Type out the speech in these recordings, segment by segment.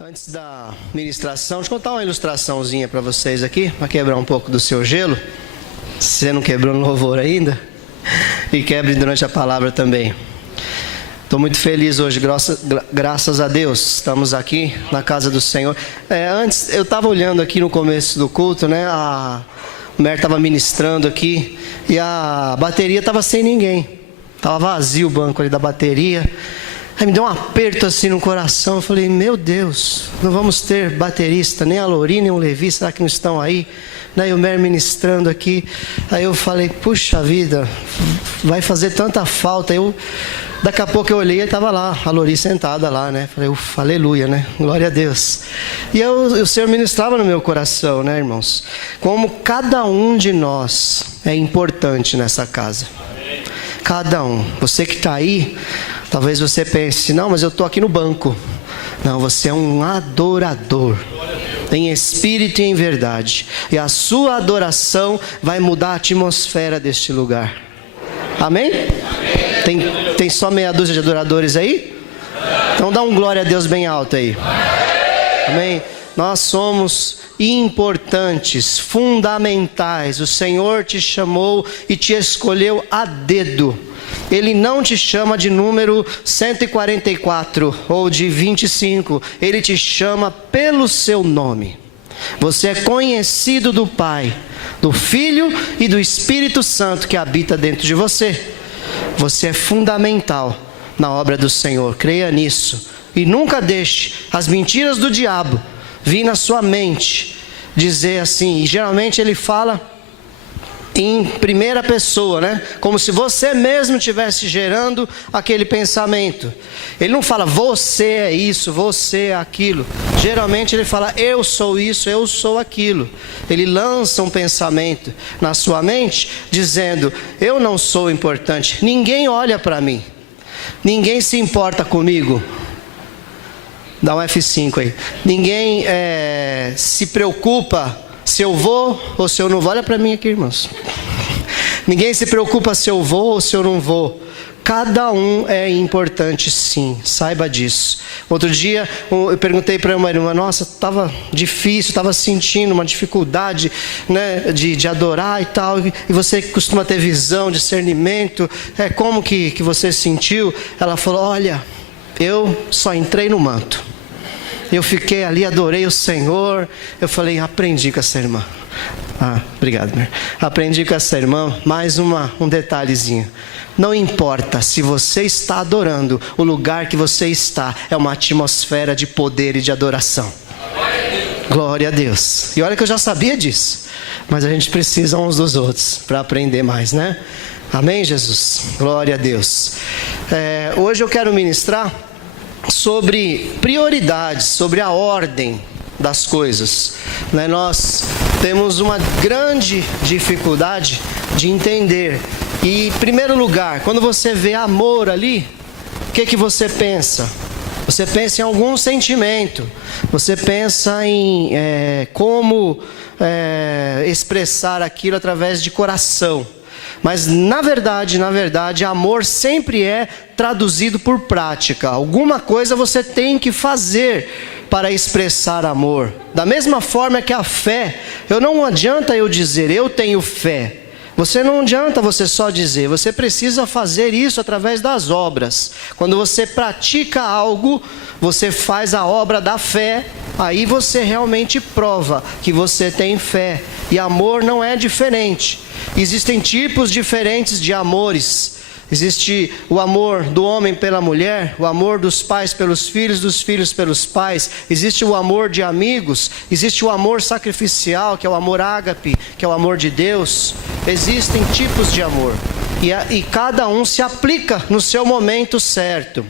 Antes da ministração, deixa eu contar uma ilustraçãozinha para vocês aqui, para quebrar um pouco do seu gelo. Se você não quebrou no louvor ainda, e quebre durante a palavra também. Estou muito feliz hoje, graças a Deus, estamos aqui na casa do Senhor. Antes, eu estava olhando aqui no começo do culto, né? A mulher estava ministrando aqui e a bateria estava sem ninguém. Estava vazio o banco ali da bateria. Aí me deu um aperto assim no coração. Eu falei, meu Deus, não vamos ter baterista, nem a Lori, nem o Levi, será que não estão aí? Daí o Mer ministrando aqui. Aí eu falei, puxa vida, vai fazer tanta falta. Daqui a pouco eu olhei e estava lá, a Lori sentada lá, né? Falei, ufa, aleluia, né? Glória a Deus. E o Senhor ministrava no meu coração, né, irmãos? Como cada um de nós é importante nessa casa. Cada um. Você que está aí, talvez você pense, não, mas eu estou aqui no banco. Não, você é um adorador. Em espírito e em verdade. E a sua adoração vai mudar a atmosfera deste lugar. Amém? Tem só meia dúzia de adoradores aí? Então dá um glória a Deus bem alto aí. Amém? Nós somos importantes, fundamentais. O Senhor te chamou e te escolheu a dedo. Ele não te chama de número 144 ou de 25. Ele te chama pelo seu nome. Você é conhecido do Pai, do Filho e do Espírito Santo que habita dentro de você. Você é fundamental na obra do Senhor. Creia nisso. E nunca deixe as mentiras do diabo vir na sua mente dizer assim. E geralmente ele fala em primeira pessoa, né? Como se você mesmo estivesse gerando aquele pensamento. Ele não fala, você é isso, você é aquilo. Geralmente ele fala, eu sou isso, eu sou aquilo. Ele lança um pensamento na sua mente, dizendo, eu não sou importante. Ninguém olha para mim. Ninguém se importa comigo. Dá um F5 aí. Ninguém se preocupa se eu vou ou se eu não vou. Olha para mim aqui, irmãos. Ninguém se preocupa se eu vou ou se eu não vou. Cada um é importante, sim. Saiba disso. Outro dia eu perguntei para uma irmã, nossa, estava difícil, estava sentindo uma dificuldade, né, de adorar e tal. E você que costuma ter visão, discernimento, como que você sentiu? Ela falou, olha, eu só entrei no manto. Eu fiquei ali, adorei o Senhor. Eu falei, aprendi com essa irmã. Obrigado, Mer. Aprendi com essa irmã mais um detalhezinho. Não importa se você está adorando, o lugar que você está é uma atmosfera de poder e de adoração. Glória a Deus. E olha que eu já sabia disso. Mas a gente precisa uns dos outros para aprender mais, né? Amém, Jesus? Glória a Deus. Hoje eu quero ministrar sobre prioridades, sobre a ordem das coisas. Nós temos uma grande dificuldade de entender. E, em primeiro lugar, quando você vê amor ali, o que você pensa? Você pensa em algum sentimento. Você pensa em como expressar aquilo através de coração. Mas na verdade, amor sempre é traduzido por prática. Alguma coisa você tem que fazer para expressar amor. Da mesma forma que a fé, não adianta eu dizer, eu tenho fé. Não adianta você só dizer, você precisa fazer isso através das obras. Quando você pratica algo, você faz a obra da fé, aí você realmente prova que você tem fé. E amor não é diferente. Existem tipos diferentes de amores. Existe o amor do homem pela mulher, o amor dos pais pelos filhos, dos filhos pelos pais. Existe o amor de amigos, existe o amor sacrificial, que é o amor ágape, que é o amor de Deus. Existem tipos de amor e cada um se aplica no seu momento certo.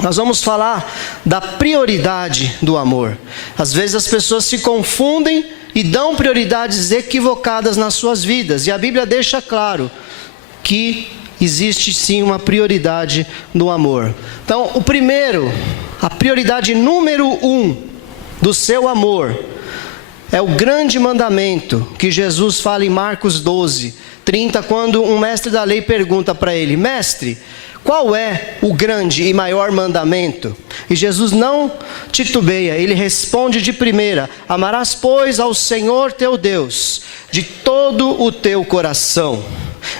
Nós vamos falar da prioridade do amor. Às vezes as pessoas se confundem e dão prioridades equivocadas nas suas vidas. E a Bíblia deixa claro que existe sim uma prioridade no amor. Então, a prioridade número 1 do seu amor é o grande mandamento que Jesus fala em Marcos 12, 30, quando um mestre da lei pergunta para ele, mestre, qual é o grande e maior mandamento? E Jesus não titubeia, ele responde de primeira: amarás, pois, ao Senhor teu Deus de todo o teu coração,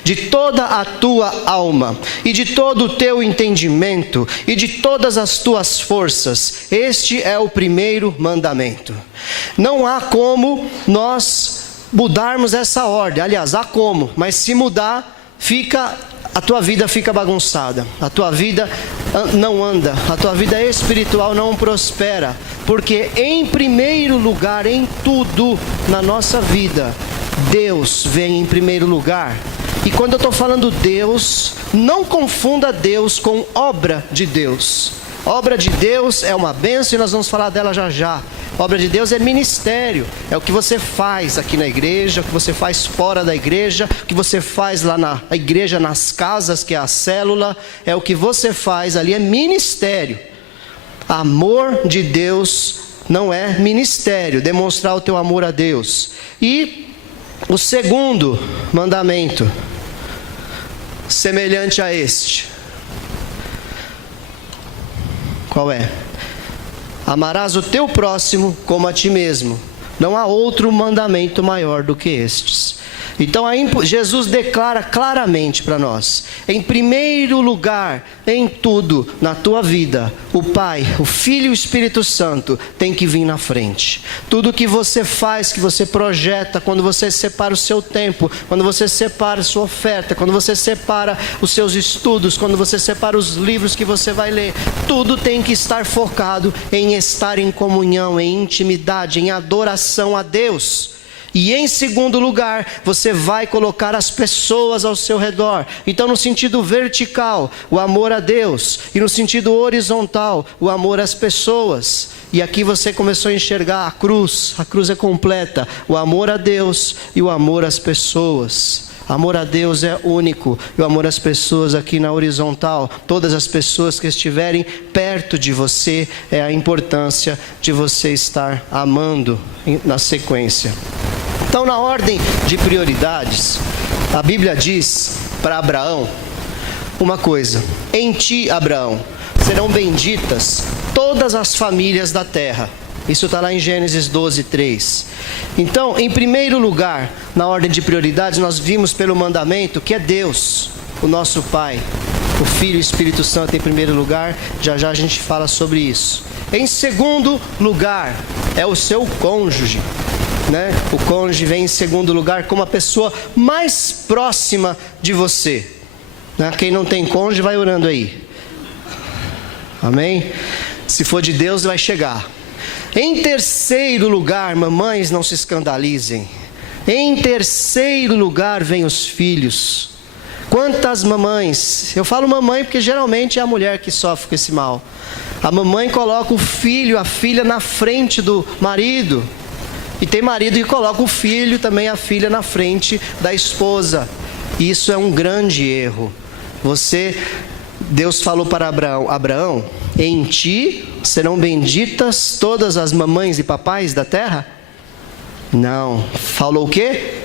de toda a tua alma, e de todo o teu entendimento, e de todas as tuas forças. Este é o primeiro mandamento. Não há como nós mudarmos essa ordem. Aliás, há como, mas se mudar, a tua vida fica bagunçada, a tua vida não anda, a tua vida espiritual não prospera, porque em primeiro lugar, em tudo na nossa vida, Deus vem em primeiro lugar. E quando eu estou falando Deus, não confunda Deus com obra de Deus. Obra de Deus é uma bênção e nós vamos falar dela já já. Obra de Deus é ministério, é o que você faz aqui na igreja, o que você faz fora da igreja, o que você faz lá na igreja, nas casas, que é a célula, é o que você faz ali, é ministério. Amor de Deus não é ministério, demonstrar o teu amor a Deus. E o segundo mandamento, semelhante a este, qual é? Amarás o teu próximo como a ti mesmo. Não há outro mandamento maior do que estes. Então Jesus declara claramente para nós: em primeiro lugar, em tudo na tua vida, o Pai, o Filho e o Espírito Santo tem que vir na frente. Tudo que você faz, que você projeta, quando você separa o seu tempo, quando você separa a sua oferta, quando você separa os seus estudos, quando você separa os livros que você vai ler, tudo tem que estar focado em estar em comunhão, em intimidade, em adoração a Deus. E em segundo lugar, você vai colocar as pessoas ao seu redor. Então, no sentido vertical, o amor a Deus. E no sentido horizontal, o amor às pessoas. E aqui você começou a enxergar a cruz é completa. O amor a Deus e o amor às pessoas. Amor a Deus é único, e o amor às pessoas aqui na horizontal, todas as pessoas que estiverem perto de você, é a importância de você estar amando na sequência. Então, na ordem de prioridades, a Bíblia diz para Abraão uma coisa: em ti, Abraão, serão benditas todas as famílias da terra. Isso está lá em Gênesis 12:3. Então, em primeiro lugar, na ordem de prioridades, nós vimos pelo mandamento que é Deus, o nosso Pai, o Filho e o Espírito Santo em primeiro lugar. Já já a gente fala sobre isso. Em segundo lugar, é o seu cônjuge, né? O cônjuge vem em segundo lugar como a pessoa mais próxima de você, né? Quem não tem cônjuge, vai orando aí. Amém? Se for de Deus, vai chegar. Em terceiro lugar, mamães, não se escandalizem. Em terceiro lugar vem os filhos. Quantas mamães, eu falo mamãe porque geralmente é a mulher que sofre com esse mal. A mamãe coloca o filho, a filha na frente do marido. E tem marido que coloca o filho, também a filha, na frente da esposa. Isso é um grande erro. Deus falou para Abraão, em ti serão benditas todas as mamães e papais da terra? Não. Falou o quê?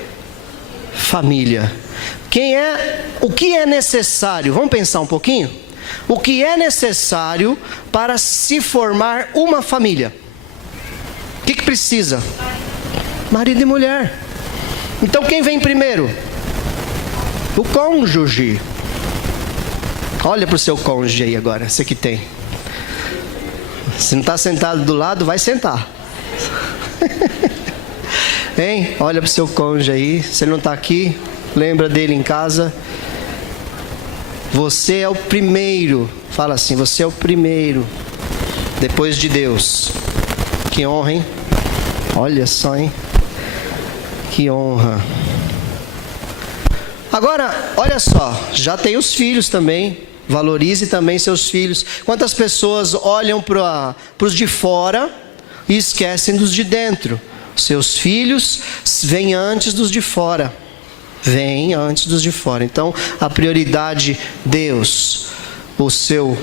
Família. O que é necessário? Vamos pensar um pouquinho? O que é necessário para se formar uma família? O que precisa? Marido e mulher. Então quem vem primeiro? O cônjuge. Olha para o seu cônjuge aí agora, você que tem. Se não está sentado do lado, vai sentar. Hein? Olha para o seu cônjuge aí. Se ele não está aqui, lembra dele em casa. Você é o primeiro. Fala assim, você é o primeiro. Depois de Deus. Que honra, hein? Olha só, hein? Que honra. Agora, olha só. Já tem os filhos também. Valorize também seus filhos. Quantas pessoas olham para os de fora e esquecem dos de dentro? Seus filhos vêm antes dos de fora. Vêm antes dos de fora. Então, a prioridade, Deus, o seu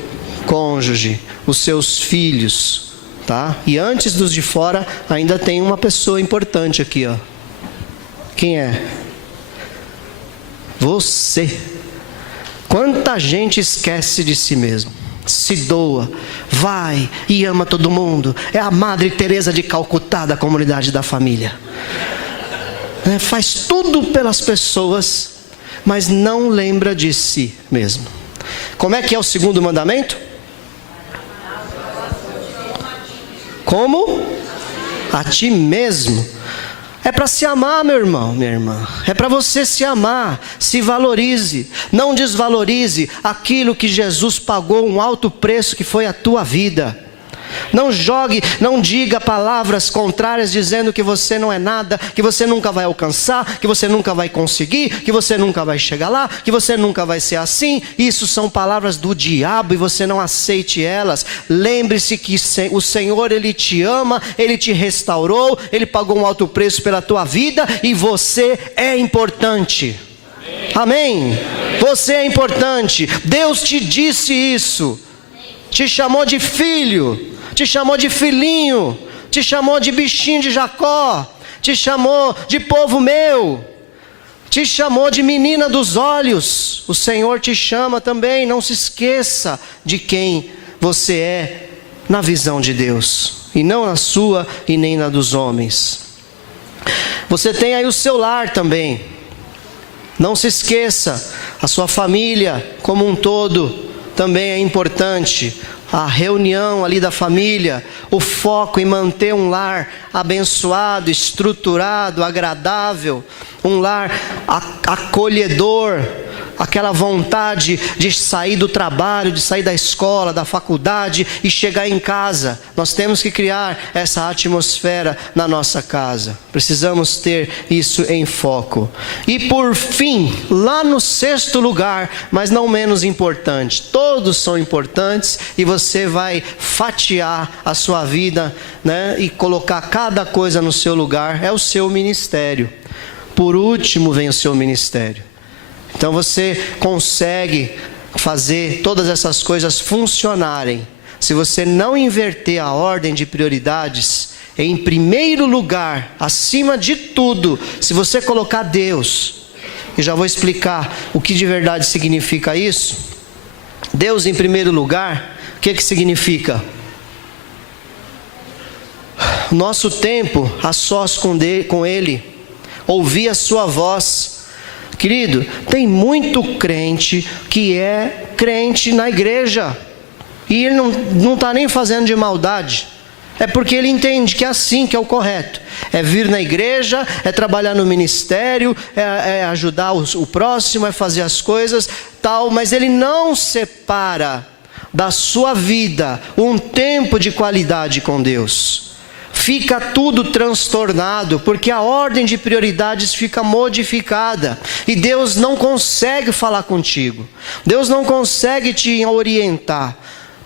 cônjuge, os seus filhos, tá? E antes dos de fora, ainda tem uma pessoa importante aqui, ó. Quem é? Você. Quanta gente esquece de si mesmo, se doa, vai e ama todo mundo. É a Madre Teresa de Calcutá da comunidade da família. Faz tudo pelas pessoas, mas não lembra de si mesmo. Como é que é o segundo mandamento? Como? A ti mesmo. É para se amar, meu irmão, minha irmã. É para você se amar, se valorize. Não desvalorize aquilo que Jesus pagou um alto preço, que foi a tua vida. Não jogue, não diga palavras contrárias dizendo que você não é nada, que você nunca vai alcançar, que você nunca vai conseguir, que você nunca vai chegar lá, que você nunca vai ser assim. Isso são palavras do diabo e você não aceite elas. Lembre-se que o Senhor, Ele te ama, Ele te restaurou, Ele pagou um alto preço pela tua vida e você é importante. Amém? Você é importante. Deus te disse isso. Te chamou de filho. Te chamou de filhinho, te chamou de bichinho de Jacó, te chamou de povo meu, te chamou de menina dos olhos. O Senhor te chama também. Não se esqueça de quem você é na visão de Deus, e não na sua e nem na dos homens. Você tem aí o seu lar também. Não se esqueça, a sua família como um todo também é importante. A reunião ali da família, o foco em manter um lar abençoado, estruturado, agradável, um lar acolhedor, aquela vontade de sair do trabalho, de sair da escola, da faculdade e chegar em casa. Nós temos que criar essa atmosfera na nossa casa. Precisamos ter isso em foco. E por fim, lá no 6º lugar, mas não menos importante, todos são importantes e você vai fatiar a sua vida, né, e colocar cada coisa no seu lugar, é o seu ministério. Por último vem o seu ministério. Então você consegue fazer todas essas coisas funcionarem. Se você não inverter a ordem de prioridades, em primeiro lugar, acima de tudo, se você colocar Deus, e já vou explicar o que de verdade significa isso. Deus em primeiro lugar, o que significa? Nosso tempo a sós com Ele, ouvir a sua voz. Querido, tem muito crente que é crente na igreja e ele não está nem fazendo de maldade. É porque ele entende que é assim que é o correto. É vir na igreja, é trabalhar no ministério, é ajudar o próximo, é fazer as coisas, tal. Mas ele não separa da sua vida um tempo de qualidade com Deus. Fica tudo transtornado, porque a ordem de prioridades fica modificada. E Deus não consegue falar contigo. Deus não consegue te orientar.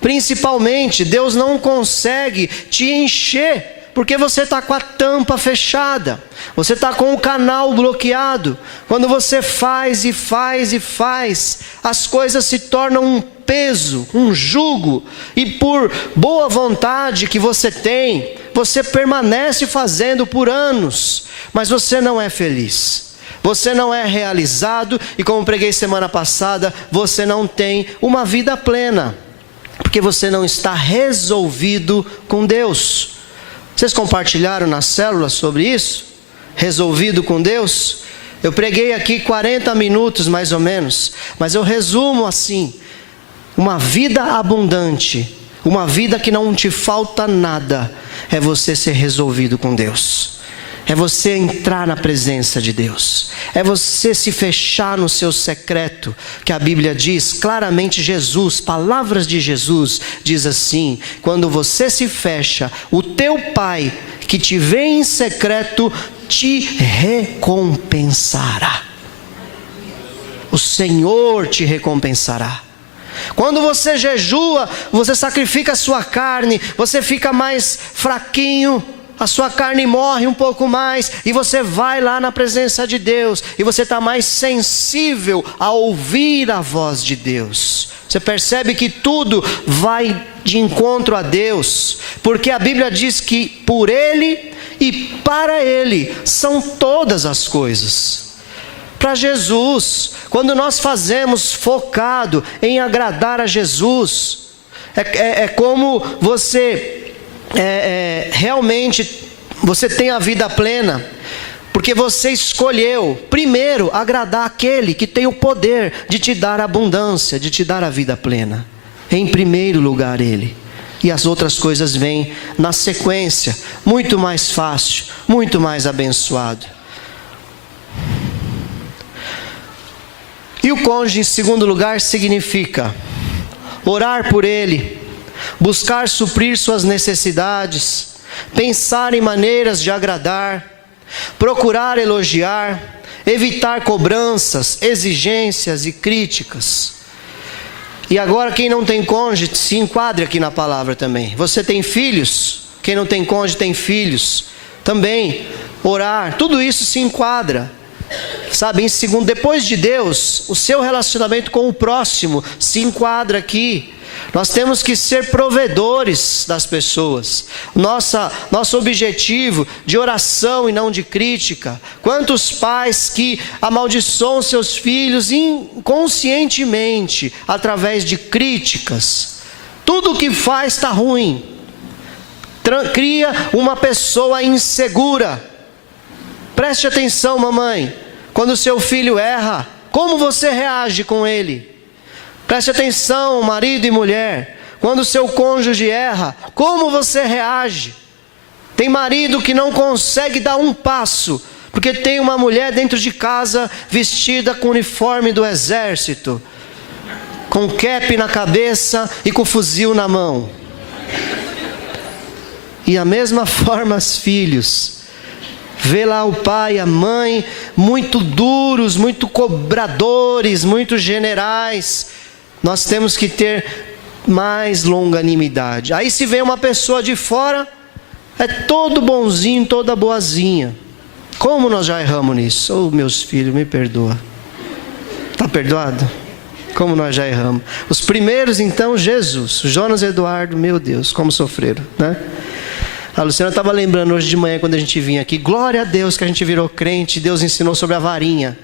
Principalmente, Deus não consegue te encher, porque você está com a tampa fechada. Você está com o canal bloqueado. Quando você faz e faz e faz, as coisas se tornam um peso, um jugo. E por boa vontade que você tem, você permanece fazendo por anos, mas você não é feliz. Você não é realizado e, como preguei semana passada, você não tem uma vida plena, porque você não está resolvido com Deus. Vocês compartilharam na célula sobre isso? Resolvido com Deus? Eu preguei aqui 40 minutos mais ou menos, mas eu resumo assim: uma vida abundante, uma vida que não te falta nada, é você ser resolvido com Deus. É você entrar na presença de Deus. É você se fechar no seu secreto, que a Bíblia diz claramente. Jesus, palavras de Jesus, diz assim: quando você se fecha, o teu Pai que te vê em secreto te recompensará. O Senhor te recompensará. Quando você jejua, você sacrifica a sua carne, você fica mais fraquinho, a sua carne morre um pouco mais, e você vai lá na presença de Deus, e você está mais sensível a ouvir a voz de Deus. Você percebe que tudo vai de encontro a Deus, porque a Bíblia diz que por Ele e para Ele são todas as coisas. para Jesus. Quando nós fazemos focado em agradar a Jesus, é como você realmente você tem a vida plena, porque você escolheu primeiro agradar aquele que tem o poder de te dar abundância, de te dar a vida plena. Em primeiro lugar Ele, e as outras coisas vêm na sequência, muito mais fácil, muito mais abençoado. E o cônjuge, em segundo lugar, significa orar por ele, buscar suprir suas necessidades, pensar em maneiras de agradar, procurar elogiar, evitar cobranças, exigências e críticas. E agora, quem não tem cônjuge, se enquadre aqui na palavra também. Você tem filhos? Quem não tem cônjuge tem filhos. Também, orar, tudo isso se enquadra. Sabe, em segundo, depois de Deus, o seu relacionamento com o próximo se enquadra aqui. Nós temos que ser provedores das pessoas. Nosso objetivo de oração e não de crítica. Quantos pais que amaldiçoam seus filhos inconscientemente através de críticas? Tudo o que faz está ruim. Cria uma pessoa insegura. Preste atenção, mamãe. Quando seu filho erra, como você reage com ele? Preste atenção, marido e mulher. Quando seu cônjuge erra, como você reage? Tem marido que não consegue dar um passo, porque tem uma mulher dentro de casa vestida com o uniforme do exército, com cap na cabeça e com fuzil na mão. E a mesma forma os filhos. Vê lá o pai e a mãe muito duros, muito cobradores, muito generais. Nós temos que ter mais longanimidade. Aí se vem uma pessoa de fora, é todo bonzinho, toda boazinha. Como nós já erramos nisso? Oh, meus filhos, me perdoa. Está perdoado? Como nós já erramos. Os primeiros então, Jesus, Jonas e Eduardo, meu Deus, como sofreram, né? A Luciana estava lembrando hoje de manhã, quando a gente vinha aqui, glória a Deus que a gente virou crente, Deus ensinou sobre a varinha,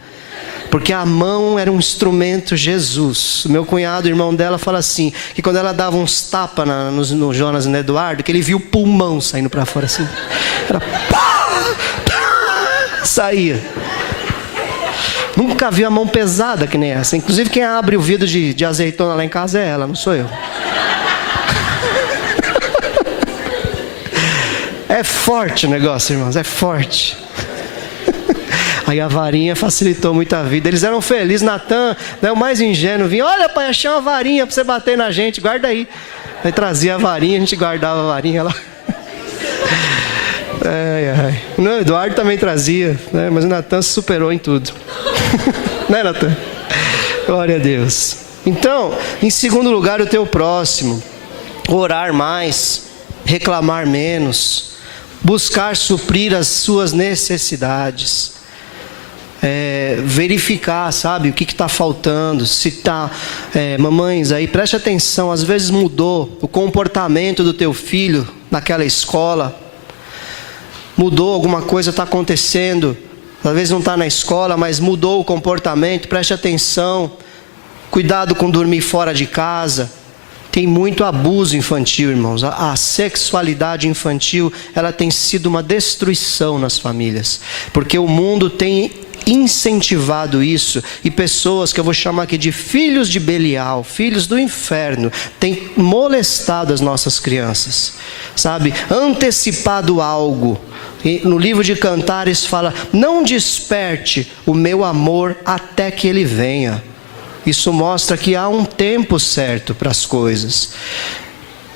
porque a mão era um instrumento Jesus. O meu cunhado, o irmão dela, fala assim, que quando ela dava uns tapas no Jonas e no Eduardo, que ele viu o pulmão saindo para fora assim, era pá, pá, saía. Nunca vi a mão pesada que nem essa. Inclusive quem abre o vidro de azeitona lá em casa é ela, não sou eu. É forte o negócio, irmãos, é forte. Aí a varinha facilitou muito a vida. Eles eram felizes. Natan, né, o mais ingênuo, vinha, olha pai, achei uma varinha para você bater na gente, guarda aí. Aí trazia a varinha, a gente guardava a varinha lá. O Eduardo também trazia, né, mas o Natan se superou em tudo. Né, Natan? Glória a Deus. Então, em segundo lugar, o teu próximo. Orar mais, reclamar menos, buscar suprir as suas necessidades, verificar, sabe, o que está faltando, se está, mamães aí, preste atenção, às vezes mudou o comportamento do teu filho naquela escola, mudou alguma coisa, está acontecendo, talvez não está na escola, mas mudou o comportamento, preste atenção, cuidado com dormir fora de casa. Tem muito abuso infantil, irmãos. A sexualidade infantil, ela tem sido uma destruição nas famílias. Porque o mundo tem incentivado isso. E pessoas que eu vou chamar aqui de filhos de Belial, filhos do inferno, têm molestado as nossas crianças. Sabe? Antecipado algo. E no livro de Cantares fala, não desperte o meu amor até que ele venha. Isso mostra que há um tempo certo para as coisas.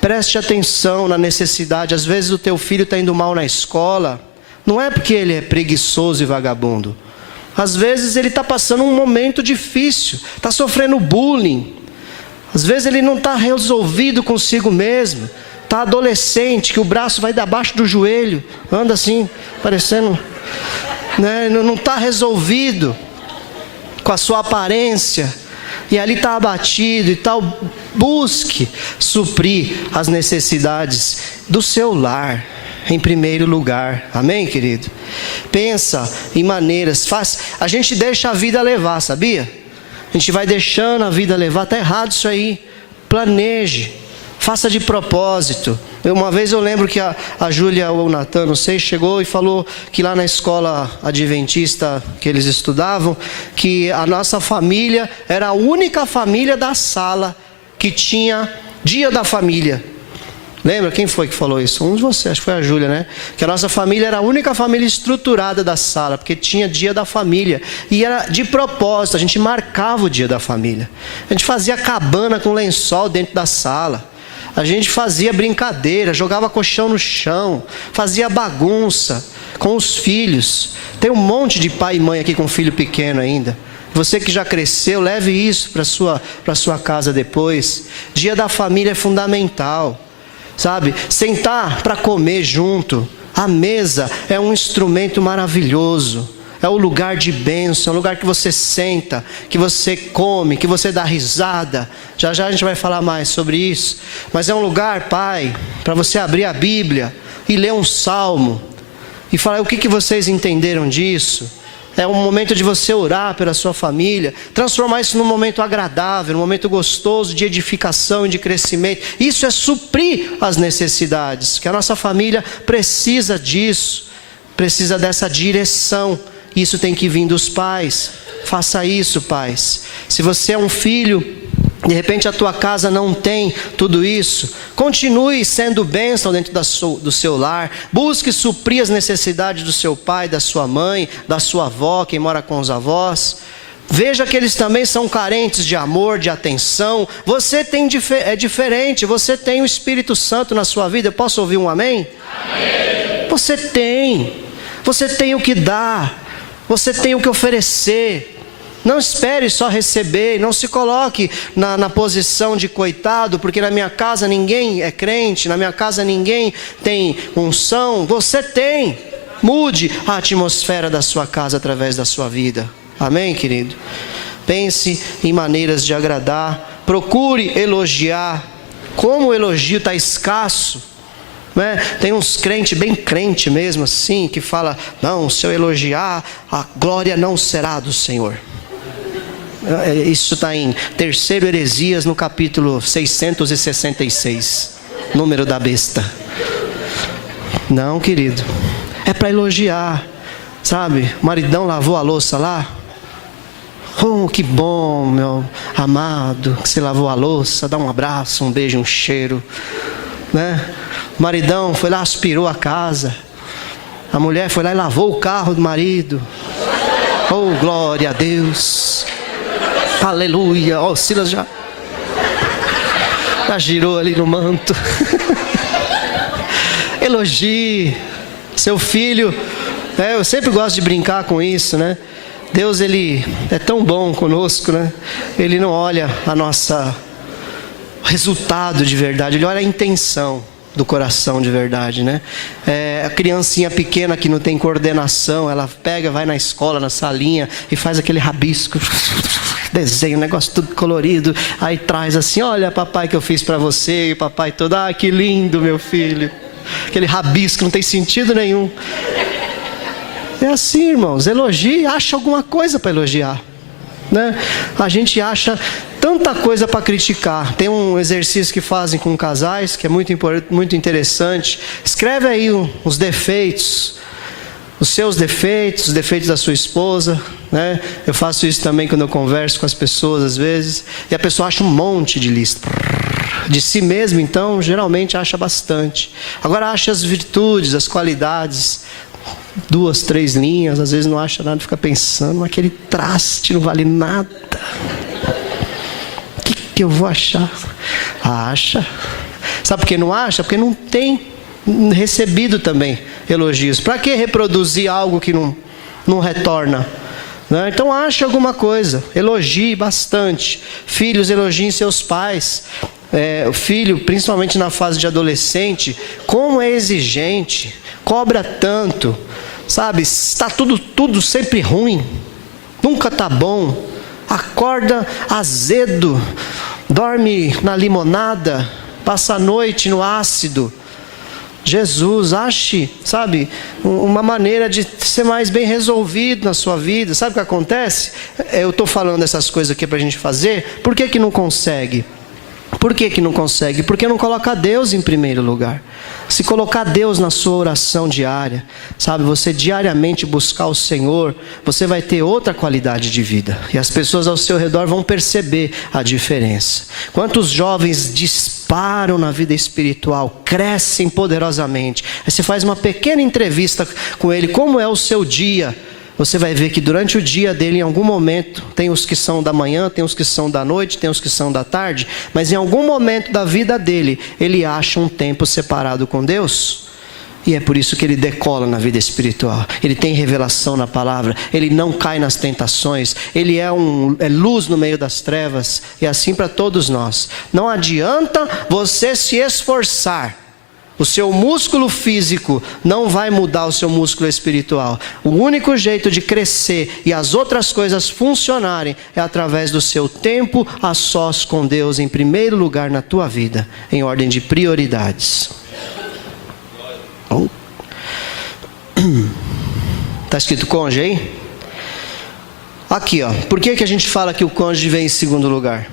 Preste atenção na necessidade. Às vezes o teu filho está indo mal na escola. Não é porque ele é preguiçoso e vagabundo. Às vezes ele está passando um momento difícil. Está sofrendo bullying. Às vezes ele não está resolvido consigo mesmo. Está adolescente, que o braço vai abaixo do joelho. Anda assim, parecendo... né? Não está resolvido com a sua aparência. E ali está abatido e tal. Busque suprir as necessidades do seu lar. em primeiro lugar. Amém, querido? Pensa em maneiras, a gente deixa a vida levar, sabia? A gente vai deixando a vida levar, está errado isso aí. Planeje, faça de propósito. Uma vez eu lembro que a Júlia ou o Natan, não sei, chegou e falou que lá na escola adventista que eles estudavam, que a nossa família era a única família da sala que tinha dia da família. Lembra? Quem foi que falou isso? Um de vocês, acho que foi a Júlia, né? Que a nossa família era a única família estruturada da sala, porque tinha dia da família. E era de propósito, a gente marcava o dia da família. A gente fazia cabana com lençol dentro da sala. A gente fazia brincadeira, jogava colchão no chão, fazia bagunça com os filhos. Tem um monte de pai e mãe aqui com filho pequeno ainda. Você que já cresceu, leve isso para sua casa depois. Dia da família é fundamental. Sabe, sentar para comer junto. A mesa é um instrumento maravilhoso. É o lugar de bênção, é o lugar que você senta, que você come, que você dá risada. Já já a gente vai falar mais sobre isso. Mas é um lugar, pai, para você abrir a Bíblia e ler um salmo e falar o que vocês entenderam disso. É um momento de você orar pela sua família, transformar isso num momento agradável, num momento gostoso de edificação e de crescimento. Isso é suprir as necessidades, que a nossa família precisa disso, precisa dessa direção. Isso tem que vir dos pais. Faça isso, pais. Se você é um filho, de repente a tua casa não tem tudo isso, continue sendo bênção dentro do seu lar. Busque suprir as necessidades do seu pai, da sua mãe, da sua avó, quem mora com os avós. Veja que eles também são carentes de amor, de atenção. Você é diferente, você tem o Espírito Santo na sua vida. Eu posso ouvir um amém? Amém. Você tem o que dar, você tem o que oferecer. Não espere só receber, não se coloque na posição de coitado, porque na minha casa ninguém é crente, na minha casa ninguém tem unção. Você tem. Mude a atmosfera da sua casa através da sua vida. Amém, querido? Pense em maneiras de agradar, procure elogiar. Como o elogio está escasso, né? Tem uns crentes, bem crente mesmo assim, que fala, não, se eu elogiar, a glória não será do Senhor. Isso está em 3º Heresias, no capítulo 666, número da besta. Não, querido, é para elogiar, sabe? O maridão lavou a louça lá. Oh, que bom, meu amado, que você lavou a louça. Dá um abraço, um beijo, um cheiro, né? O maridão foi lá, aspirou a casa. A mulher foi lá e lavou o carro do marido. Oh, glória a Deus. Aleluia. Ó, o Silas já girou ali no manto. Elogie seu filho. Eu sempre gosto de brincar com isso, né? Deus, Ele é tão bom conosco, né? Ele não olha a nossa resultado de verdade, Ele olha a intenção do coração de verdade, né? A criancinha pequena que não tem coordenação, ela pega, vai na escola, na salinha e faz aquele rabisco, desenho, um negócio tudo colorido, aí traz assim, olha papai que eu fiz para você, e o papai todo, ah, que lindo meu filho, aquele rabisco não tem sentido nenhum. É assim, irmãos, elogie, acha alguma coisa para elogiar, né? A gente acha tanta coisa para criticar. Tem um exercício que fazem com casais, que é muito interessante. Escreve aí os defeitos, os seus defeitos, os defeitos da sua esposa, né? Eu faço isso também quando eu converso com as pessoas às vezes, e a pessoa acha um monte de lista. De si mesmo, então, geralmente acha bastante. Agora acha as virtudes, as qualidades, 2, 3 linhas, às vezes não acha nada, fica pensando, aquele traste não vale nada. O que eu vou achar? Acha. Sabe por que não acha? Porque não tem recebido também elogios. Para que reproduzir algo que não retorna? Né? Então acha alguma coisa, elogie bastante. Filhos, elogiem seus pais. O filho, principalmente na fase de adolescente, como é exigente, cobra tanto, sabe? Está tudo sempre ruim, nunca está bom, acorda azedo, dorme na limonada, passa a noite no ácido, Jesus, ache, sabe, uma maneira de ser mais bem resolvido na sua vida. Sabe o que acontece? Eu estou falando essas coisas aqui para a gente fazer. Por que não consegue? Por que não consegue? Porque não coloca Deus em primeiro lugar. Se colocar Deus na sua oração diária, sabe, você diariamente buscar o Senhor, você vai ter outra qualidade de vida. E as pessoas ao seu redor vão perceber a diferença. Quantos jovens disparam na vida espiritual, crescem poderosamente. Aí você faz uma pequena entrevista com ele, como é o seu dia? Você vai ver que durante o dia dele, em algum momento, tem os que são da manhã, tem os que são da noite, tem os que são da tarde, mas em algum momento da vida dele, ele acha um tempo separado com Deus. E é por isso que ele decola na vida espiritual. Ele tem revelação na palavra, ele não cai nas tentações, ele é luz no meio das trevas, e assim para todos nós. Não adianta você se esforçar. O seu músculo físico não vai mudar o seu músculo espiritual. O único jeito de crescer e as outras coisas funcionarem é através do seu tempo a sós com Deus em primeiro lugar na tua vida, em ordem de prioridades. Está escrito cônjuge aí? Aqui, ó. Por que a gente fala que o cônjuge vem em segundo lugar?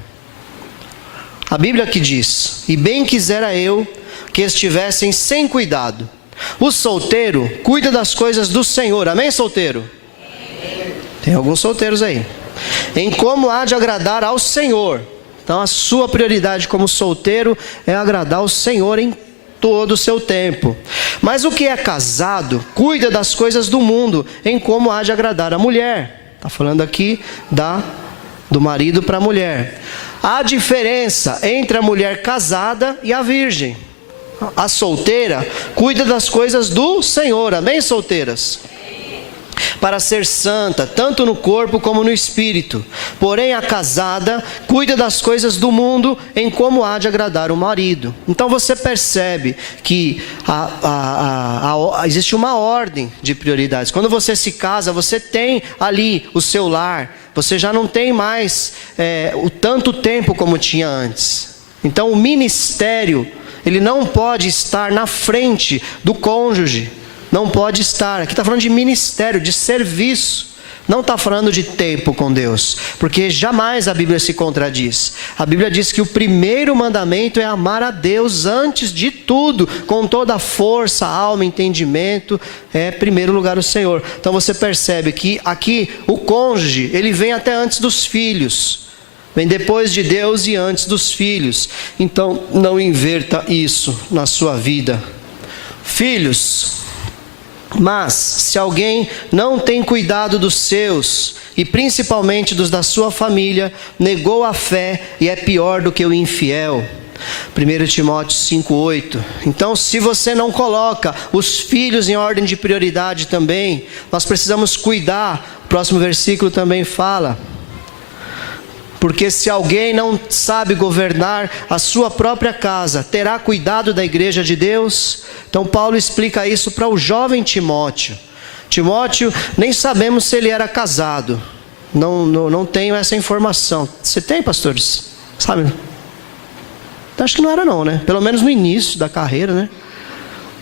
A Bíblia aqui diz: e bem quisera eu que estivessem sem cuidado. O solteiro cuida das coisas do Senhor. Amém, solteiro? Tem alguns solteiros aí. Em como há de agradar ao Senhor. Então a sua prioridade como solteiro é agradar ao Senhor em todo o seu tempo. Mas o que é casado cuida das coisas do mundo, em como há de agradar a mulher. Está falando aqui do marido para a mulher. Há diferença entre a mulher casada e a virgem. A solteira cuida das coisas do Senhor. Amém, solteiras? Para ser santa, tanto no corpo como no espírito. Porém a casada cuida das coisas do mundo, em como há de agradar o marido. Então você percebe que existe uma ordem de prioridades. Quando você se casa, você tem ali o seu lar. Você já não tem mais o tanto tempo como tinha antes. Então o ministério, ele não pode estar na frente do cônjuge. Não pode estar. Aqui está falando de ministério, de serviço. Não está falando de tempo com Deus. Porque jamais a Bíblia se contradiz. A Bíblia diz que o primeiro mandamento é amar a Deus antes de tudo. Com toda a força, alma, entendimento. É em primeiro lugar o Senhor. Então você percebe que aqui o cônjuge, ele vem até antes dos filhos. Vem depois de Deus e antes dos filhos. Então não inverta isso na sua vida. Filhos, mas se alguém não tem cuidado dos seus, e principalmente dos da sua família, negou a fé e é pior do que o infiel. 1 Timóteo 5,8. Então, se você não coloca os filhos em ordem de prioridade também, nós precisamos cuidar. O próximo versículo também fala: porque se alguém não sabe governar a sua própria casa, terá cuidado da igreja de Deus? Então Paulo explica isso para o jovem Timóteo. Timóteo, nem sabemos se ele era casado. Não tenho essa informação. Você tem, pastores? Sabe? Acho que não era não, né? Pelo menos no início da carreira, né?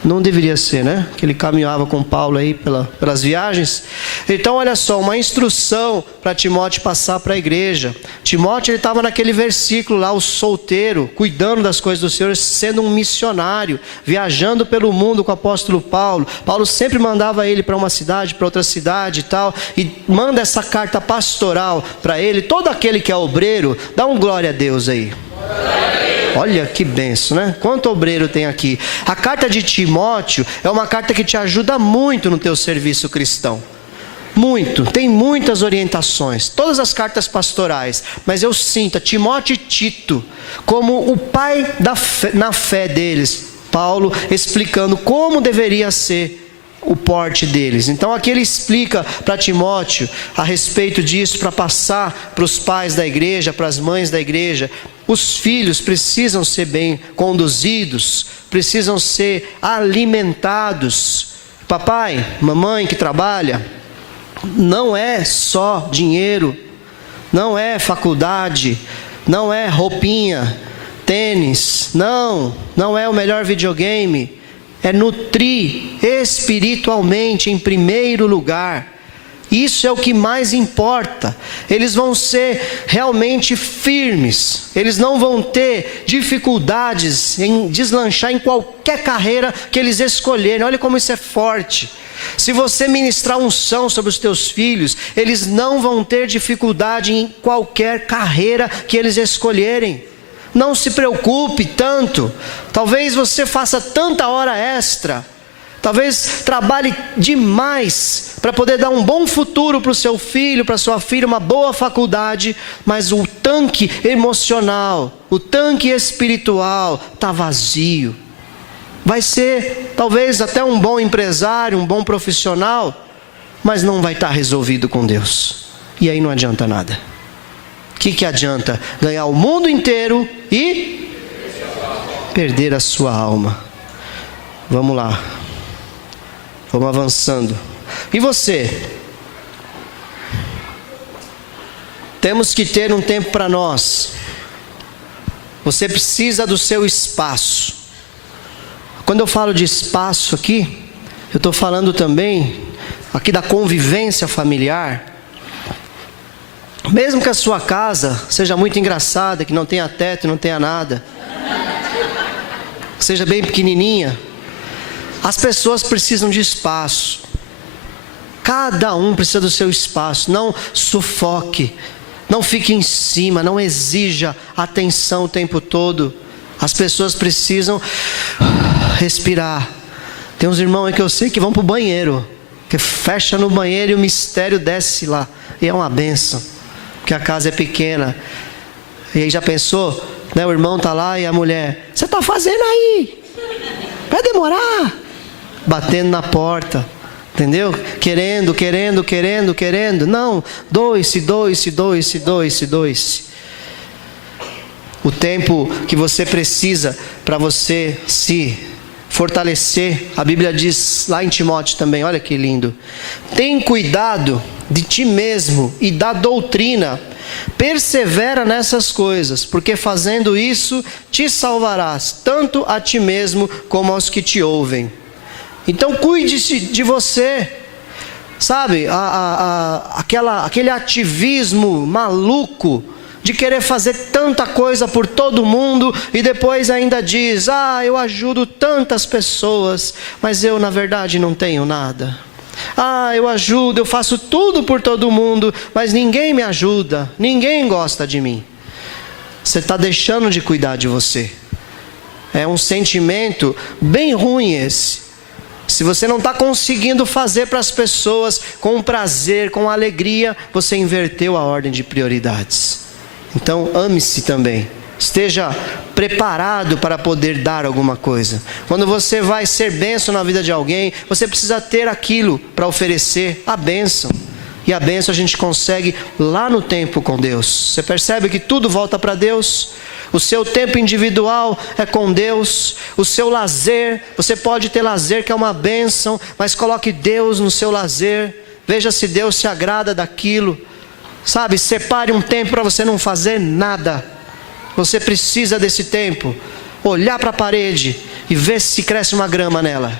Não deveria ser, né? Que ele caminhava com Paulo aí pelas viagens. Então olha só, uma instrução para Timóteo passar para a igreja. Timóteo, ele estava naquele versículo lá, o solteiro, cuidando das coisas do Senhor, sendo um missionário, viajando pelo mundo com o apóstolo Paulo. Paulo sempre mandava ele para uma cidade, para outra cidade e tal, e manda essa carta pastoral para ele. Todo aquele que é obreiro, dá um glória a Deus aí. Olha que benção, né? Quanto obreiro tem aqui. A carta de Timóteo é uma carta que te ajuda muito no teu serviço cristão. Muito, tem muitas orientações. Todas as cartas pastorais. Mas eu sinto Timóteo e Tito como o pai na fé deles. Paulo explicando como deveria ser o porte deles. Então aqui ele explica para Timóteo a respeito disso, para passar para os pais da igreja, para as mães da igreja. Os filhos precisam ser bem conduzidos, precisam ser alimentados. Papai, mamãe que trabalha, não é só dinheiro, não é faculdade, não é roupinha, tênis, não é o melhor videogame. é nutrir espiritualmente em primeiro lugar. Isso é o que mais importa. Eles vão ser realmente firmes. Eles não vão ter dificuldades em deslanchar em qualquer carreira que eles escolherem. Olha como isso é forte. Se você ministrar unção sobre os teus filhos, eles não vão ter dificuldade em qualquer carreira que eles escolherem. Não se preocupe tanto. Talvez você faça tanta hora extra. Talvez trabalhe demais para poder dar um bom futuro para o seu filho, para a sua filha, uma boa faculdade, mas o tanque emocional, o tanque espiritual está vazio. Vai ser talvez até um bom empresário, um bom profissional, mas não vai estar resolvido com Deus. E aí não adianta nada. O que adianta? Ganhar o mundo inteiro e perder a sua alma. Vamos lá. Vamos avançando. E você? Temos que ter um tempo para nós. Você precisa do seu espaço. Quando eu falo de espaço aqui, eu estou falando também aqui da convivência familiar. Mesmo que a sua casa seja muito engraçada, que não tenha teto, não tenha nada, seja bem pequenininha, as pessoas precisam de espaço. Cada um precisa do seu espaço. Não sufoque, não fique em cima, não exija atenção o tempo todo. As pessoas precisam respirar. Tem uns irmãos aí que eu sei que vão para o banheiro, que fecha no banheiro e o mistério desce lá. E é uma bênção, porque a casa é pequena. E aí já pensou, né, o irmão está lá e a mulher: "Você está fazendo aí? Vai demorar?" Batendo na porta, entendeu? Querendo. Não, doe-se. O tempo que você precisa para você se fortalecer, a Bíblia diz lá em Timóteo também, olha que lindo: tem cuidado de ti mesmo e da doutrina, persevera nessas coisas, porque fazendo isso te salvarás, tanto a ti mesmo como aos que te ouvem. Então cuide-se de você, sabe, aquele ativismo maluco de querer fazer tanta coisa por todo mundo e depois ainda diz: eu ajudo tantas pessoas, mas eu na verdade não tenho nada. Eu ajudo, eu faço tudo por todo mundo, mas ninguém me ajuda, ninguém gosta de mim. Você está deixando de cuidar de você. É um sentimento bem ruim esse. Se você não está conseguindo fazer para as pessoas com prazer, com alegria, você inverteu a ordem de prioridades. Então ame-se também. Esteja preparado para poder dar alguma coisa. Quando você vai ser bênção na vida de alguém, você precisa ter aquilo para oferecer, a bênção. E a bênção a gente consegue lá no tempo com Deus. Você percebe que tudo volta para Deus? O seu tempo individual é com Deus. O seu lazer, você pode ter lazer que é uma bênção, mas coloque Deus no seu lazer. Veja se Deus se agrada daquilo. Sabe, separe um tempo para você não fazer nada. Você precisa desse tempo. Olhar para a parede e ver se cresce uma grama nela.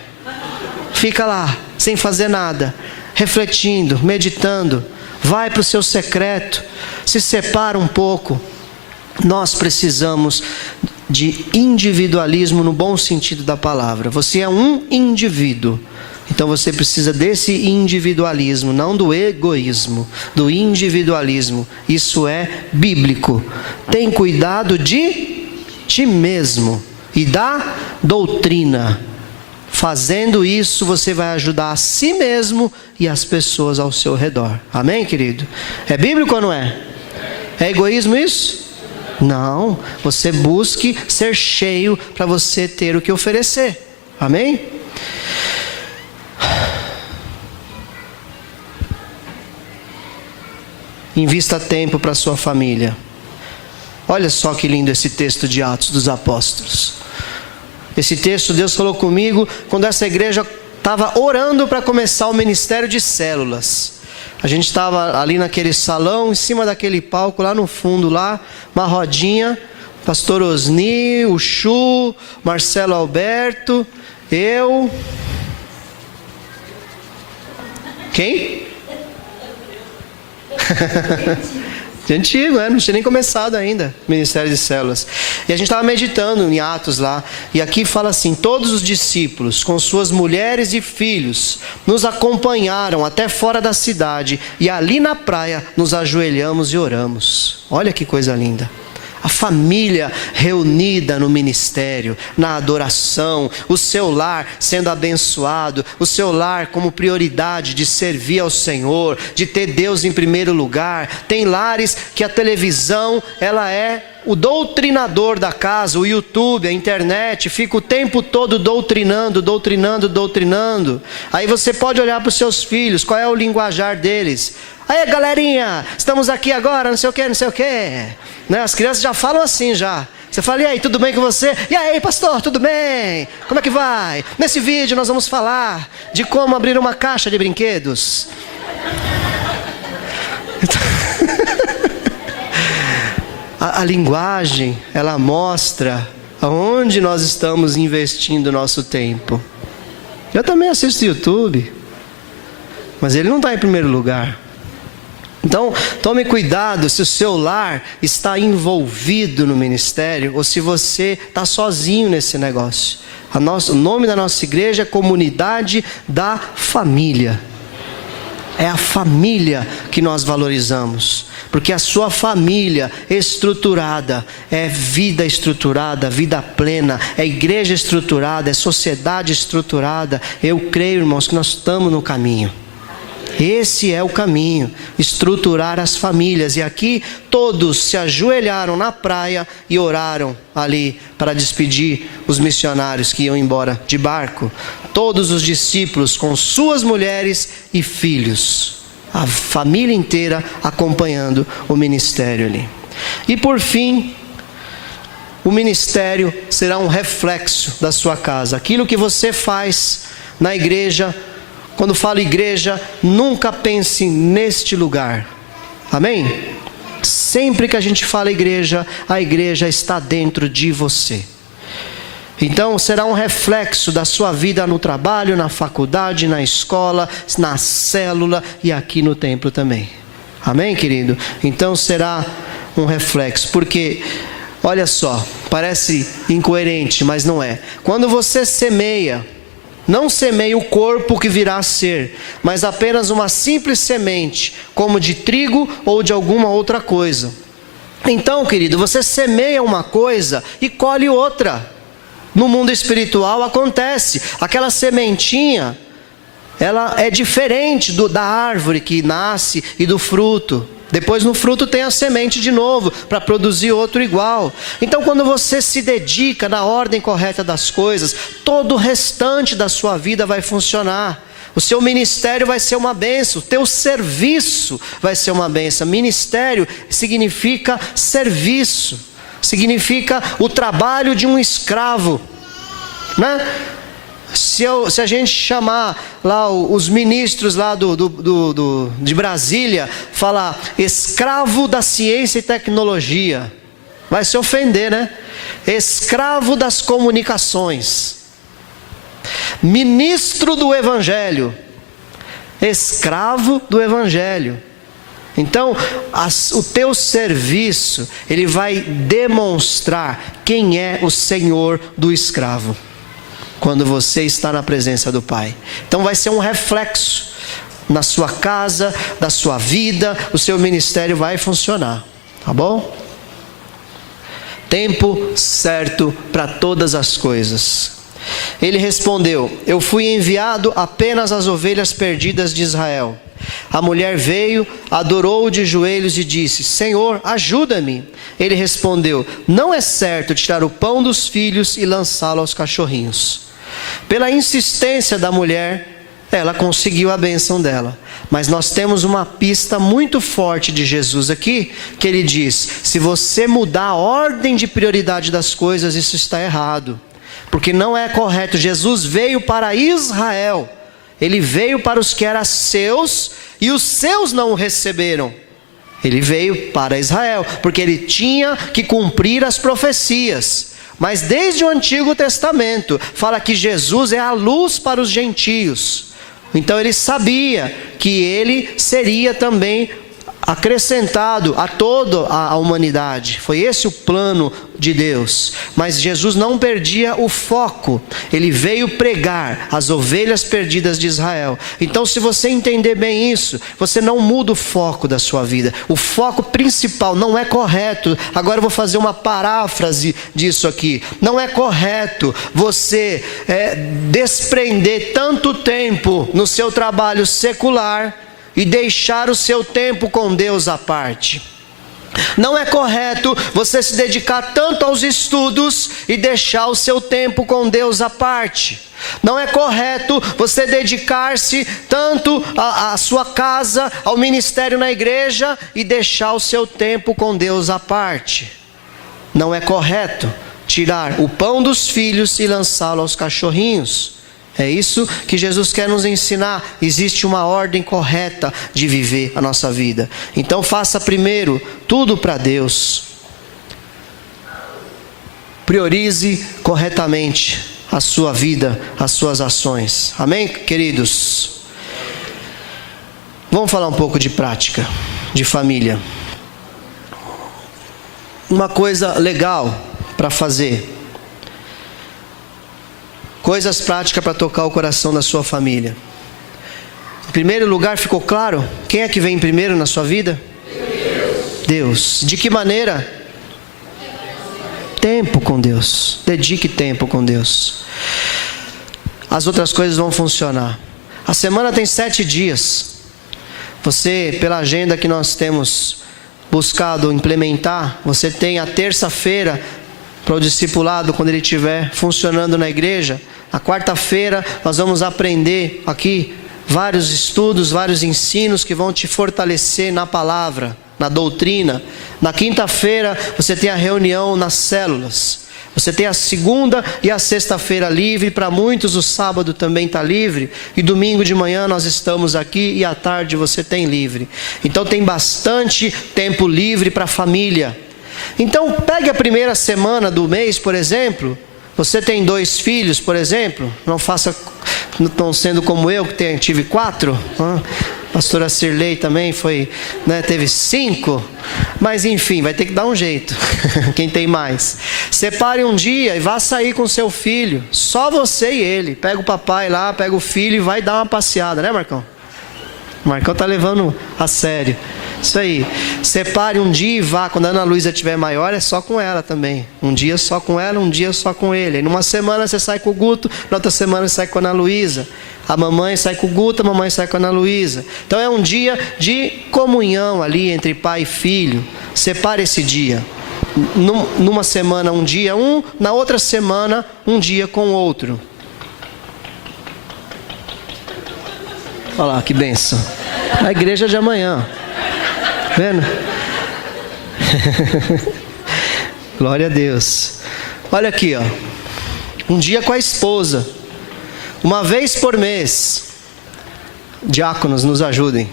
Fica lá, sem fazer nada, refletindo, meditando. Vai para o seu secreto. Se separa um pouco. Nós precisamos de individualismo no bom sentido da palavra. Você é um indivíduo. Então você precisa desse individualismo, não do egoísmo, do individualismo. Isso é bíblico. Tem cuidado de ti mesmo e da doutrina. Fazendo isso, você vai ajudar a si mesmo e as pessoas ao seu redor. Amém, querido? É bíblico ou não é? É egoísmo isso? Não. Você busque ser cheio para você ter o que oferecer. Amém? Invista tempo para sua família. Olha só que lindo esse texto de Atos dos Apóstolos. Esse texto Deus falou comigo quando essa igreja estava orando para começar o ministério de células. A gente estava ali naquele salão, em cima daquele palco, lá no fundo, lá, uma rodinha. Pastor Osni, o Chu, Marcelo Alberto Quem? De antigo, não tinha nem começado ainda Ministério de Células. E a gente estava meditando em Atos lá, e aqui fala assim: todos os discípulos, com suas mulheres e filhos, nos acompanharam até fora da cidade, e ali na praia nos ajoelhamos e oramos. Olha que coisa linda. A família reunida no ministério, na adoração, o seu lar sendo abençoado, o seu lar como prioridade de servir ao Senhor, de ter Deus em primeiro lugar. Tem lares que a televisão, ela é o doutrinador da casa, o YouTube, a internet, fica o tempo todo doutrinando. Aí você pode olhar para os seus filhos, qual é o linguajar deles. Aí galerinha, estamos aqui agora, não sei o que. Né? As crianças já falam assim já. Você fala: e aí, tudo bem com você? E aí, pastor, tudo bem? Como é que vai? Nesse vídeo nós vamos falar de como abrir uma caixa de brinquedos. A linguagem, ela mostra aonde nós estamos investindo o nosso tempo. Eu também assisto YouTube, mas ele não está em primeiro lugar. Então, tome cuidado se o seu lar está envolvido no ministério ou se você está sozinho nesse negócio. O nome da nossa igreja é Comunidade da Família. É a família que nós valorizamos, porque a sua família estruturada é vida estruturada, vida plena, é igreja estruturada, é sociedade estruturada. Eu creio, irmãos, que nós estamos no caminho. Esse é o caminho, estruturar as famílias. E aqui todos se ajoelharam na praia e oraram ali para despedir os missionários que iam embora de barco. Todos os discípulos com suas mulheres e filhos, a família inteira acompanhando o ministério ali. E por fim, o ministério será um reflexo da sua casa. Aquilo que você faz na igreja. Quando falo igreja, nunca pense neste lugar. Amém? Sempre que a gente fala igreja, a igreja está dentro de você. Então será um reflexo da sua vida no trabalho, na faculdade, na escola, na célula e aqui no templo também. Amém, querido? Então será um reflexo, porque olha só, parece incoerente, mas não é. Quando você semeia, não semeia o corpo que virá a ser, mas apenas uma simples semente, como de trigo ou de alguma outra coisa. Então, querido, você semeia uma coisa e colhe outra. No mundo espiritual acontece. Aquela sementinha, ela é diferente da árvore que nasce e do fruto. Depois no fruto tem a semente de novo, para produzir outro igual. Então quando você se dedica na ordem correta das coisas, todo o restante da sua vida vai funcionar. O seu ministério vai ser uma bênção, o teu serviço vai ser uma bênção. Ministério significa serviço, significa o trabalho de um escravo, né? Se a gente chamar lá os ministros lá de Brasília, falar escravo da ciência e tecnologia, vai se ofender, né? Escravo das comunicações, ministro do evangelho, escravo do evangelho. Então, o teu serviço, ele vai demonstrar quem é o senhor do escravo, quando você está na presença do Pai. Então vai ser um reflexo na sua casa, da sua vida, o seu ministério vai funcionar, tá bom? Tempo certo para todas as coisas. Ele respondeu: eu fui enviado apenas às ovelhas perdidas de Israel. A mulher veio, adorou-o de joelhos e disse: Senhor, ajuda-me. Ele respondeu: não é certo tirar o pão dos filhos e lançá-lo aos cachorrinhos. Pela insistência da mulher, ela conseguiu a bênção dela. Mas nós temos uma pista muito forte de Jesus aqui, que ele diz: se você mudar a ordem de prioridade das coisas, isso está errado, porque não é correto. Jesus veio para Israel, ele veio para os que eram seus, e os seus não o receberam. Ele veio para Israel, porque ele tinha que cumprir as profecias. Mas desde o Antigo Testamento, fala que Jesus é a luz para os gentios. Então ele sabia que ele seria também acrescentado a toda a humanidade. Foi esse o plano de Deus. Mas Jesus não perdia o foco. Ele veio pregar as ovelhas perdidas de Israel. Então, se você entender bem isso, você não muda o foco da sua vida. O foco principal não é correto. Agora eu vou fazer uma paráfrase disso aqui. Não é correto você desprender tanto tempo no seu trabalho secular e deixar o seu tempo com Deus à parte. Não é correto você se dedicar tanto aos estudos e deixar o seu tempo com Deus à parte. Não é correto você dedicar-se tanto à sua casa, ao ministério na igreja e deixar o seu tempo com Deus à parte. Não é correto tirar o pão dos filhos e lançá-lo aos cachorrinhos. É isso que Jesus quer nos ensinar. Existe uma ordem correta de viver a nossa vida. Então faça primeiro tudo para Deus. Priorize corretamente a sua vida, as suas ações. Amém, queridos? Vamos falar um pouco de prática, de família. Uma coisa legal para fazer. Coisas práticas para tocar o coração da sua família. Em primeiro lugar, ficou claro? Quem é que vem primeiro na sua vida? Deus. De que maneira? Tempo com Deus. Dedique tempo com Deus. As outras coisas vão funcionar. A semana tem 7 dias. Você, pela agenda que nós temos buscado implementar, você tem a terça-feira para o discipulado, quando ele estiver funcionando na igreja. Na quarta-feira nós vamos aprender aqui vários estudos, vários ensinos que vão te fortalecer na palavra, na doutrina. Na quinta-feira você tem a reunião nas células. Você tem a segunda e a sexta-feira livre. Para muitos o sábado também está livre. E domingo de manhã nós estamos aqui e à tarde você tem livre. Então tem bastante tempo livre para a família. Então pegue a primeira semana do mês, por exemplo. Você tem 2 filhos, por exemplo. Não estão sendo como eu, que tive 4. Pastora Cirlei também teve 5. Mas enfim, vai ter que dar um jeito. Quem tem mais. Separe um dia e vá sair com seu filho. Só você e ele. Pega o papai lá, pega o filho e vai dar uma passeada, né, Marcão? O Marcão está levando a sério. Isso aí. Separe um dia e vá. Quando a Ana Luísa estiver maior, é só com ela também. Um dia só com ela, um dia só com ele. Aí numa semana você sai com o Guto, na outra semana você sai com a Ana Luísa. A mamãe sai com o Guto, a mamãe sai com a Ana Luísa. Então é um dia de comunhão ali entre pai e filho. Separe esse dia. Numa semana um dia na outra semana um dia com o outro. Olha lá que bênção. A igreja de amanhã. Vendo? Glória a Deus. Olha aqui, ó. Um dia com a esposa. Uma vez por mês. Diáconos, nos ajudem.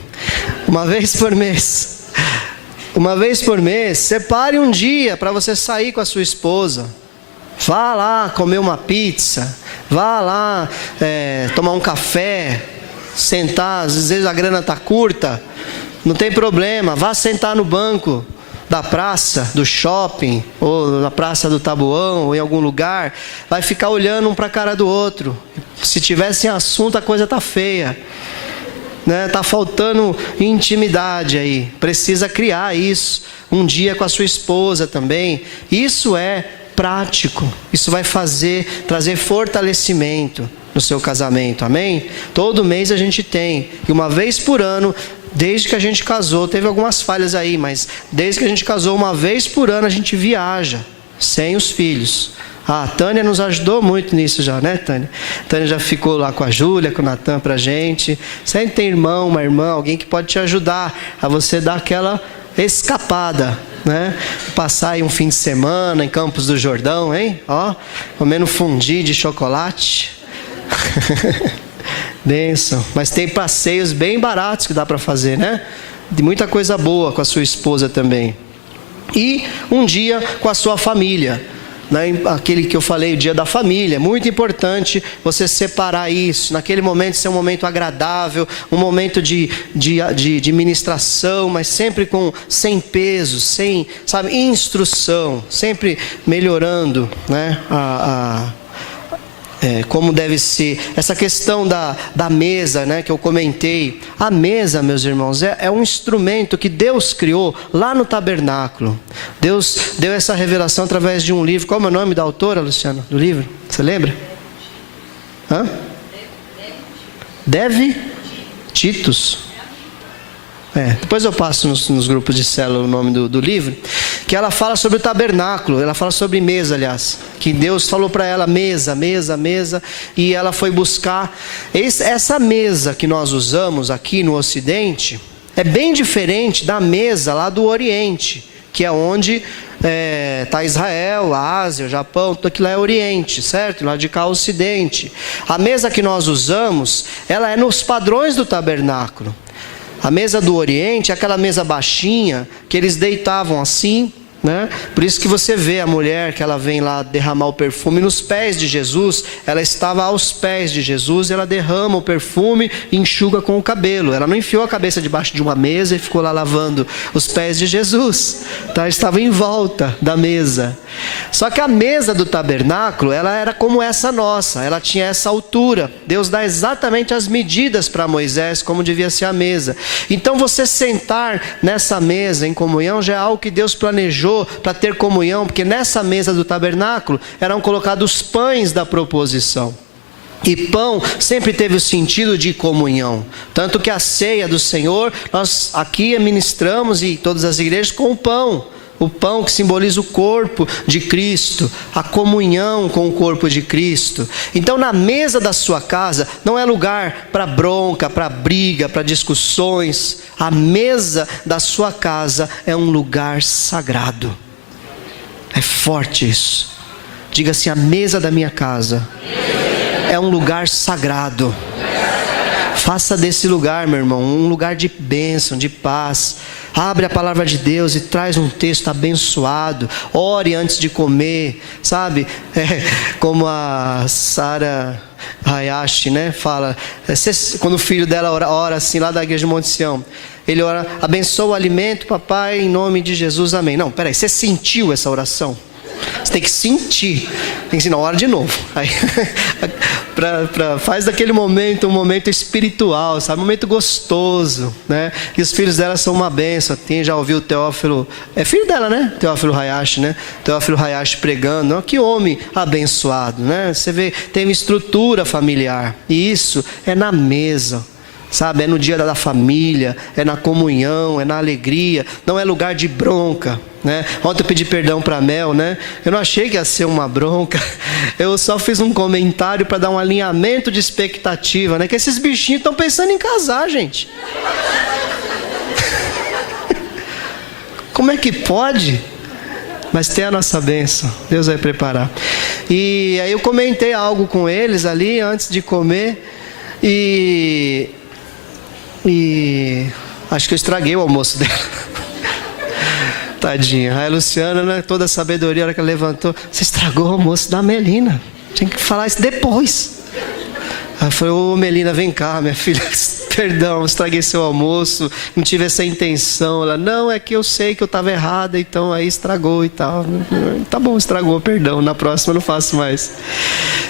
Uma vez por mês. Uma vez por mês, separe um dia para você sair com a sua esposa. Vá lá comer uma pizza. Vá lá tomar um café. Sentar, às vezes a grana está curta. Não tem problema, vá sentar no banco da praça, do shopping, ou na praça do Taboão, ou em algum lugar. Vai ficar olhando um para a cara do outro. Se tivesse assunto, a coisa está feia. Está faltando intimidade aí. Precisa criar isso. Um dia com a sua esposa também. Isso é prático. Isso vai trazer fortalecimento no seu casamento. Amém? Todo mês a gente tem. E uma vez por ano... Desde que a gente casou, teve algumas falhas aí, mas desde que a gente casou, uma vez por ano a gente viaja, sem os filhos. A Tânia nos ajudou muito nisso já, né, Tânia? A Tânia já ficou lá com a Júlia, com o Natan pra gente. Sempre tem irmão, uma irmã, alguém que pode te ajudar a você dar aquela escapada, né? Passar aí um fim de semana em Campos do Jordão, hein? Ó, comendo fondue de chocolate. Bênção. Mas tem passeios bem baratos que dá para fazer, né? De muita coisa boa com a sua esposa também. E um dia com a sua família. Aquele que eu falei, o dia da família, é muito importante você separar isso, naquele momento ser um momento agradável, um momento de ministração, mas sempre sem peso, sem, instrução, sempre melhorando, né, como deve ser. Essa questão da mesa, né, que eu comentei. A mesa, meus irmãos, é um instrumento que Deus criou lá no tabernáculo. Deus deu essa revelação através de um livro. Qual é o nome da autora, Luciano, do livro? Você lembra? Deve Titus. Depois eu passo nos grupos de célula o nome do livro, que ela fala sobre o tabernáculo, ela fala sobre mesa, aliás, que Deus falou para ela mesa, e ela foi buscar. Essa mesa que nós usamos aqui no Ocidente é bem diferente da mesa lá do Oriente, que é onde está Israel, a Ásia, o Japão, tudo aquilo é Oriente, certo? Lá de cá, Ocidente. A mesa que nós usamos, ela é nos padrões do tabernáculo. A mesa do Oriente é aquela mesa baixinha, que eles deitavam assim, né? Por isso que você vê a mulher que ela vem lá derramar o perfume nos pés de Jesus. Ela estava aos pés de Jesus, ela derrama o perfume e enxuga com o cabelo. Ela não enfiou a cabeça debaixo de uma mesa e ficou lá lavando os pés de Jesus, tá? Ela estava em volta da mesa. Só que a mesa do tabernáculo, ela era como essa nossa, ela tinha essa altura. Deus dá exatamente as medidas para Moisés, como devia ser a mesa. Então você sentar nessa mesa em comunhão já é algo que Deus planejou para ter comunhão, porque nessa mesa do tabernáculo eram colocados pães da proposição. E pão sempre teve o sentido de comunhão. Tanto que a ceia do Senhor, nós aqui ministramos, e todas as igrejas, com o pão. O pão que simboliza o corpo de Cristo, a comunhão com o corpo de Cristo. Então na mesa da sua casa não é lugar para bronca, para briga, para discussões. A mesa da sua casa é um lugar sagrado. É forte isso. Diga assim: a mesa da minha casa é um lugar sagrado. Faça desse lugar, meu irmão, um lugar de bênção, de paz. Abre a palavra de Deus e traz um texto abençoado. Ore antes de comer, sabe? Como a Sara Hayashi, né, fala, quando o filho dela ora assim lá da igreja de Monte Sião. Ele ora: abençoa o alimento, papai, em nome de Jesus, amém. Não, peraí, você sentiu essa oração? Você tem que sentir. Tem que ensinar, ora de novo. Aí, faz daquele momento um momento espiritual, sabe? Um momento gostoso, né? E os filhos dela são uma bênção. Quem já ouviu o Teófilo, é filho dela, né? Teófilo Hayashi, né? Teófilo Hayashi pregando. Que homem abençoado, né? Você vê, tem uma estrutura familiar. E isso é na mesa, sabe? É no dia da família, é na comunhão, é na alegria. Não é lugar de bronca, né? Ontem eu pedi perdão para a Mel, né? Eu não achei que ia ser uma bronca. Eu só fiz um comentário para dar um alinhamento de expectativa, né? Que esses bichinhos estão pensando em casar, gente. Como é que pode? Mas tem a nossa bênção. Deus vai preparar. E aí eu comentei algo com eles ali antes de comer. E acho que eu estraguei o almoço dela. Tadinha. Aí a Luciana, né, toda a sabedoria, a hora que ela levantou: você estragou o almoço da Melina. Tinha que falar isso depois. Aí eu falei: ô Melina, vem cá, minha filha. Perdão, estraguei seu almoço, não tive essa intenção. Ela: não, é que eu sei que eu estava errada, então aí estragou e tal. Tá bom, estragou, perdão, na próxima eu não faço mais.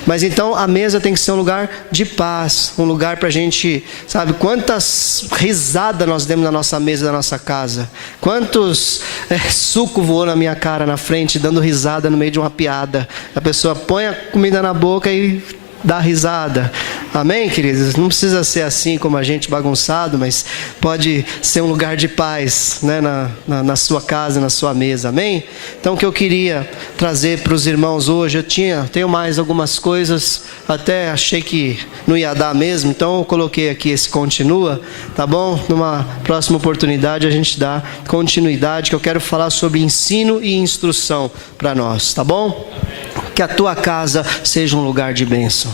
Mas então a mesa tem que ser um lugar de paz, um lugar para a gente, sabe, quantas risadas nós demos na nossa mesa da nossa casa, quantos suco voou na minha cara na frente, dando risada no meio de uma piada. A pessoa põe a comida na boca e dá risada. Amém, queridos? Não precisa ser assim como a gente, bagunçado, mas pode ser um lugar de paz, né, na sua casa, na sua mesa. Amém? Então o que eu queria trazer para os irmãos hoje, tenho mais algumas coisas, até achei que não ia dar mesmo, então eu coloquei aqui esse continua, tá bom? Numa próxima oportunidade a gente dá continuidade, que eu quero falar sobre ensino e instrução para nós, tá bom? Que a tua casa seja um lugar de bênção.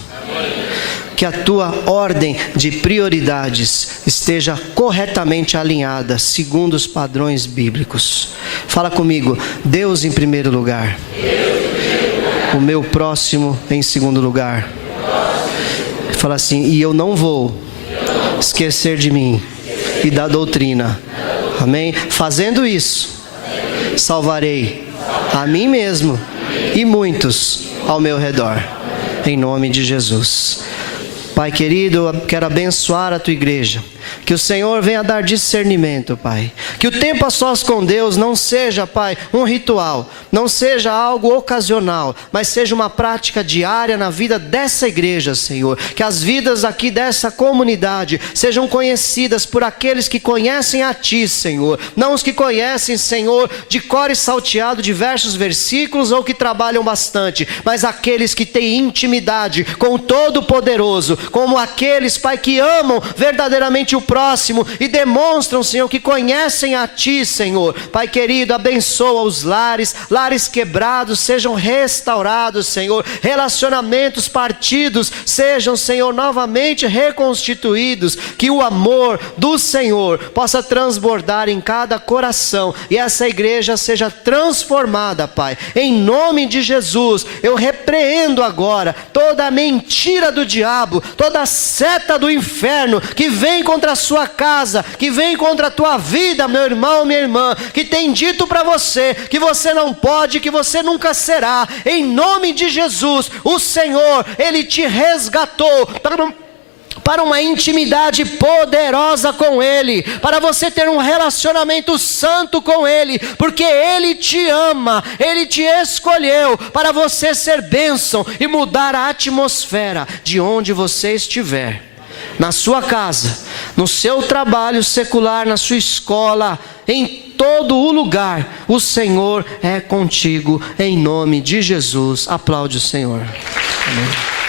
Que a tua ordem de prioridades esteja corretamente alinhada, segundo os padrões bíblicos. Fala comigo: Deus em primeiro lugar. o meu próximo em segundo lugar. Fala assim: e eu não vou esquecer de mim e da doutrina. Amém? Fazendo isso, salvarei a mim mesmo e muitos ao meu redor. Em nome de Jesus. Pai querido, eu quero abençoar a tua igreja. Que o Senhor venha dar discernimento, Pai. Que o tempo a sós com Deus não seja, Pai, um ritual, não seja algo ocasional, mas seja uma prática diária na vida dessa igreja, Senhor. Que as vidas aqui dessa comunidade sejam conhecidas por aqueles que conhecem a Ti, Senhor. Não os que conhecem, Senhor, de cor e salteado diversos versículos ou que trabalham bastante, mas aqueles que têm intimidade com o Todo-Poderoso, como aqueles, Pai, que amam verdadeiramente o próximo e demonstram, Senhor, que conhecem a Ti, Senhor. Pai querido, abençoa os lares quebrados sejam restaurados, Senhor. Relacionamentos partidos sejam, Senhor, novamente reconstituídos. Que o amor do Senhor possa transbordar em cada coração e essa igreja seja transformada, Pai. Em nome de Jesus, eu repreendo agora toda a mentira do diabo, toda a seta do inferno que vem contra a sua casa, que vem contra a tua vida, meu irmão, minha irmã, que tem dito para você que você não pode, que você nunca será. Em nome de Jesus, o Senhor, Ele te resgatou para uma intimidade poderosa com Ele, para você ter um relacionamento santo com Ele, porque Ele te ama, Ele te escolheu para você ser bênção e mudar a atmosfera de onde você estiver. Na sua casa, no seu trabalho secular, na sua escola, em todo o lugar, o Senhor é contigo, em nome de Jesus. Aplaude o Senhor. Amém.